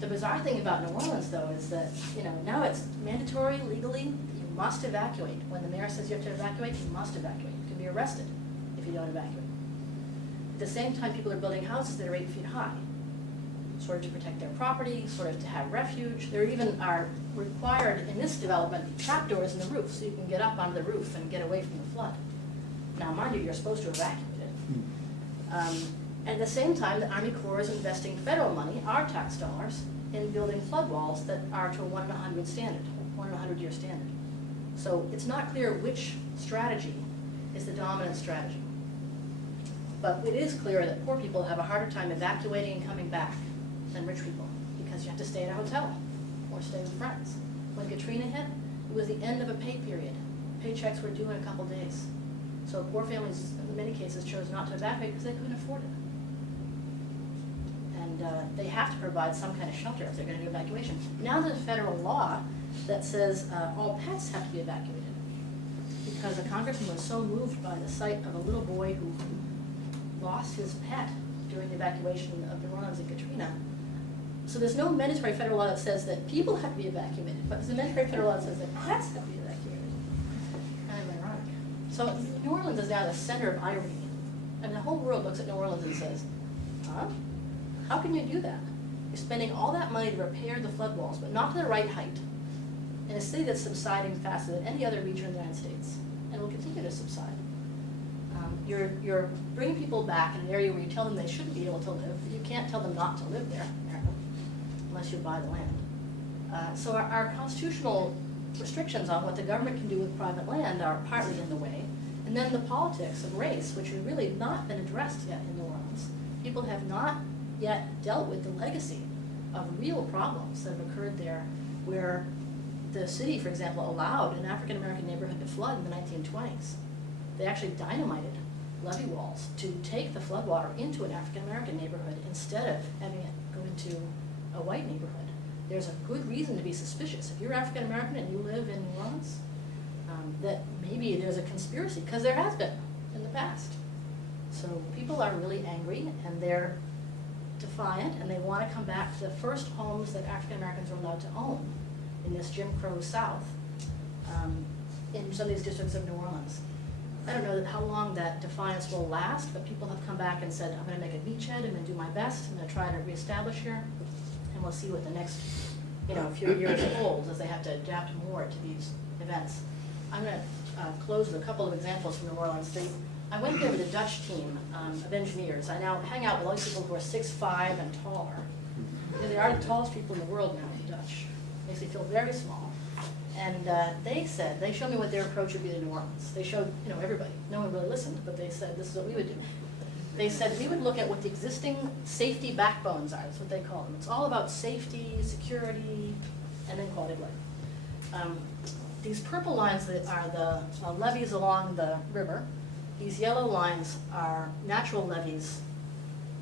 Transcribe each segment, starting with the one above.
The bizarre thing about New Orleans, though, is that, now it's mandatory legally that you must evacuate. When the mayor says you have to evacuate, you must evacuate. You can be arrested if you don't evacuate. At the same time, people are building houses that are 8 feet high, sort of to protect their property, sort of to have refuge. There even are required, in this development, trapdoors in the roof, so you can get up onto the roof and get away from the flood. Now, mind you, you're supposed to evacuate it. At the same time, the Army Corps is investing federal money, our tax dollars, in building flood walls that are to a 1 in 100 standard, 1 in 100 year standard. So it's not clear which strategy is the dominant strategy. But it is clear that poor people have a harder time evacuating and coming back than rich people, because you have to stay at a hotel or stay with friends. When Katrina hit, it was the end of a pay period. Paychecks were due in a couple days. So poor families, in many cases, chose not to evacuate because they couldn't afford it. And they have to provide some kind of shelter if they're going to do evacuation. Now there's a federal law that says all pets have to be evacuated, because a congressman was so moved by the sight of a little boy who lost his pet during the evacuation of New Orleans and Katrina. So there's no mandatory federal law that says that people have to be evacuated, but there's a mandatory federal law that says that pets have to be evacuated. Kind of ironic. So New Orleans is now the center of irony. And the whole world looks at New Orleans and says, huh? How can you do that? You're spending all that money to repair the flood walls, but not to the right height, in a city that's subsiding faster than any other region in the United States, and will continue to subside. You're bringing people back in an area where you tell them they shouldn't be able to live. You can't tell them not to live there, apparently, unless you buy the land. So our constitutional restrictions on what the government can do with private land are partly in the way. And then the politics of race, which has really not been addressed yet in New Orleans. People have not yet dealt with the legacy of real problems that have occurred there, where the city, for example, allowed an African-American neighborhood to flood in the 1920s. They actually dynamited levee walls to take the floodwater into an African-American neighborhood instead of having it go into a white neighborhood. There's a good reason to be suspicious. If you're African-American and you live in New Orleans, that maybe there's a conspiracy, because there has been in the past. So people are really angry, and they're defiant, and they want to come back to the first homes that African-Americans are allowed to own in this Jim Crow South, in some of these districts of New Orleans. I don't know how long that defiance will last, but people have come back and said, I'm going to make a beachhead, I'm going to do my best, I'm going to try to reestablish here, and we'll see what the next few years holds as they have to adapt more to these events. I'm going to close with a couple of examples from New Orleans. I went there with a Dutch team of engineers. I now hang out with all these people who are 6'5" and taller. They are the tallest people in the world now, the Dutch. Makes me feel very small. And they showed me what their approach would be to New Orleans. They showed, everybody. No one really listened, but they said this is what we would do. They said we would look at what the existing safety backbones are. That's what they call them. It's all about safety, security, and then quality of life. These purple lines that are the levees along the river. These yellow lines are natural levees.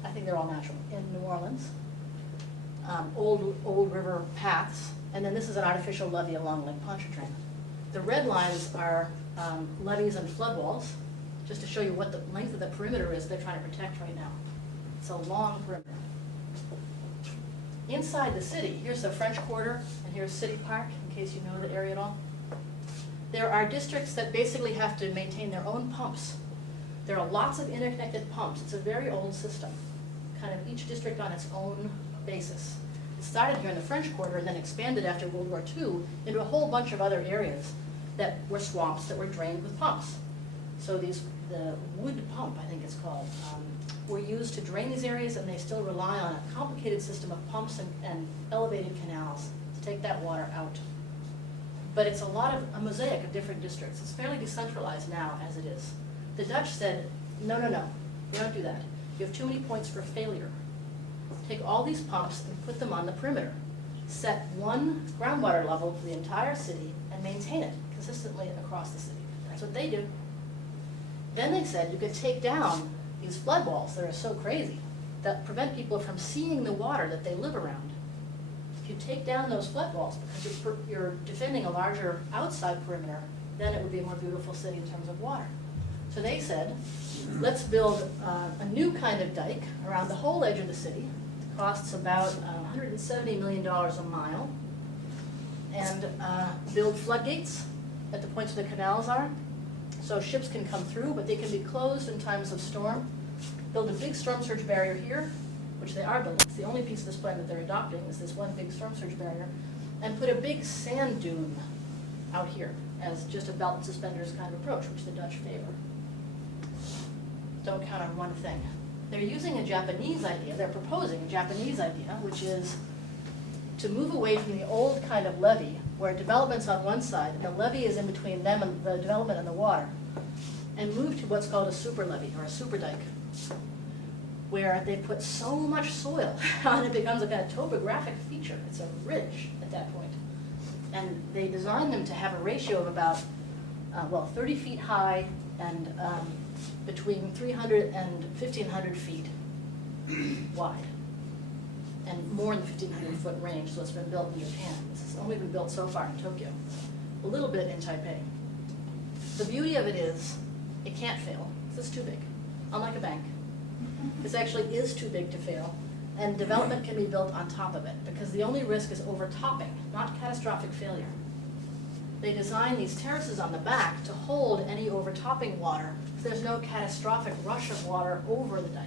I think they're all natural in New Orleans. Old river paths. And then this is an artificial levee along Lake Pontchartrain. The red lines are levees and flood walls, just to show you what the length of the perimeter is they're trying to protect right now. It's a long perimeter. Inside the city, here's the French Quarter, and here's City Park, in case you know the area at all. There are districts that basically have to maintain their own pumps. There are lots of interconnected pumps. It's a very old system, kind of each district on its own basis. It started here in the French Quarter and then expanded after World War II into a whole bunch of other areas that were swamps that were drained with pumps. So the wood pump, I think it's called, were used to drain these areas, and they still rely on a complicated system of pumps and elevated canals to take that water out. But it's a mosaic of different districts. It's fairly decentralized now as it is. The Dutch said, no, you don't do that. You have too many points for failure. Take all these pumps and put them on the perimeter. Set one groundwater level for the entire city and maintain it consistently across the city. That's what they do. Then they said you could take down these flood walls that are so crazy that prevent people from seeing the water that they live around. If you take down those flood walls because you're defending a larger outside perimeter, then it would be a more beautiful city in terms of water. So they said, let's build a new kind of dike around the whole edge of the city, costs about $170 million a mile, and build floodgates at the points where the canals are, so ships can come through, but they can be closed in times of storm. Build a big storm surge barrier here, which they are building. It's the only piece of this plan that they're adopting is this one big storm surge barrier, and put a big sand dune out here as just a belt and suspenders kind of approach, which the Dutch favor. Don't count on one thing. They're using a Japanese idea, they're proposing a Japanese idea, which is to move away from the old kind of levee, where development's on one side, and the levee is in between them and the development and the water, and move to what's called a super levee, or a super dike, where they put so much soil on it becomes a kind of topographic feature. It's a ridge at that point. And they designed them to have a ratio of about, 30 feet high and between 300 and 1,500 feet wide, and more in the 1,500 foot range, so it's been built in Japan. This has only been built so far in Tokyo, a little bit in Taipei. The beauty of it is, it can't fail, because it's too big, unlike a bank. This actually is too big to fail, and development can be built on top of it, because the only risk is overtopping, not catastrophic failure. They design these terraces on the back to hold any overtopping water, so there's no catastrophic rush of water over the dike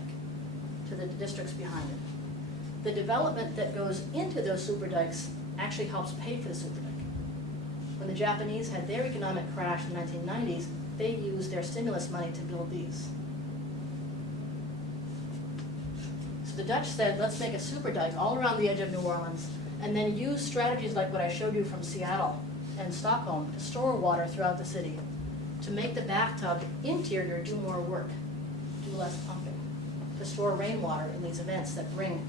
to the districts behind it. The development that goes into those super dikes actually helps pay for the super dike. When the Japanese had their economic crash in the 1990s, they used their stimulus money to build these. So the Dutch said, let's make a super dike all around the edge of New Orleans, and then use strategies like what I showed you from Seattle and Stockholm to store water throughout the city, to make the bathtub interior do more work, do less pumping, to store rainwater in these events that bring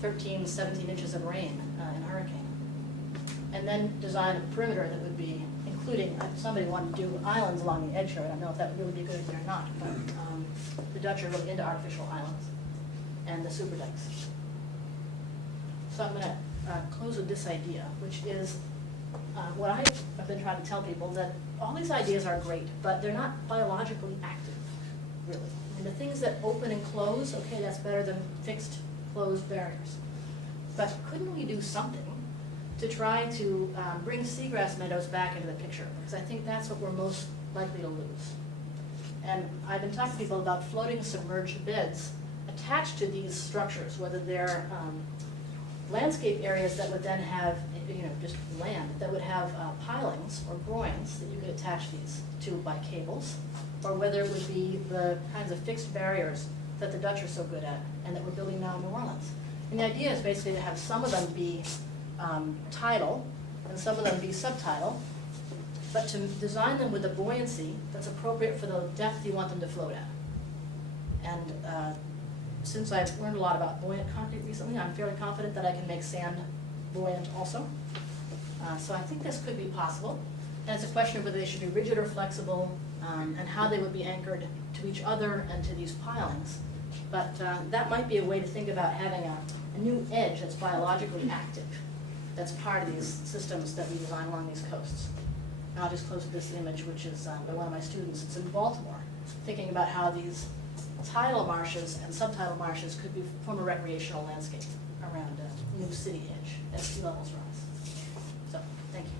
13, 17 inches of rain in a hurricane. And then design a perimeter that would be, including, somebody wanted to do islands along the edge here. I don't know if that would really be a good idea or not, but the Dutch are really into artificial islands and the super dikes. So I'm going to close with this idea, which is what I've been trying to tell people, that all these ideas are great, but they're not biologically active, really. I mean, the things that open and close, okay, that's better than fixed closed barriers. But couldn't we do something to try to bring seagrass meadows back into the picture? Because I think that's what we're most likely to lose. And I've been talking to people about floating submerged beds attached to these structures, whether they're landscape areas that would then have, just land, that would have pilings or groins that you could attach these to by cables, or whether it would be the kinds of fixed barriers that the Dutch are so good at and that we're building now in New Orleans. And the idea is basically to have some of them be tidal and some of them be subtidal, but to design them with a buoyancy that's appropriate for the depth you want them to float at. And since I've learned a lot about buoyant concrete recently, I'm fairly confident that I can make sand buoyant also. So I think this could be possible. And it's a question of whether they should be rigid or flexible, and how they would be anchored to each other and to these pilings. But that might be a way to think about having a new edge that's biologically active, that's part of these systems that we design along these coasts. And I'll just close with this image, which is by one of my students. It's in Baltimore, thinking about how these tidal marshes and subtidal marshes could form a recreational landscape around a new city edge as sea levels rise. So, thank you.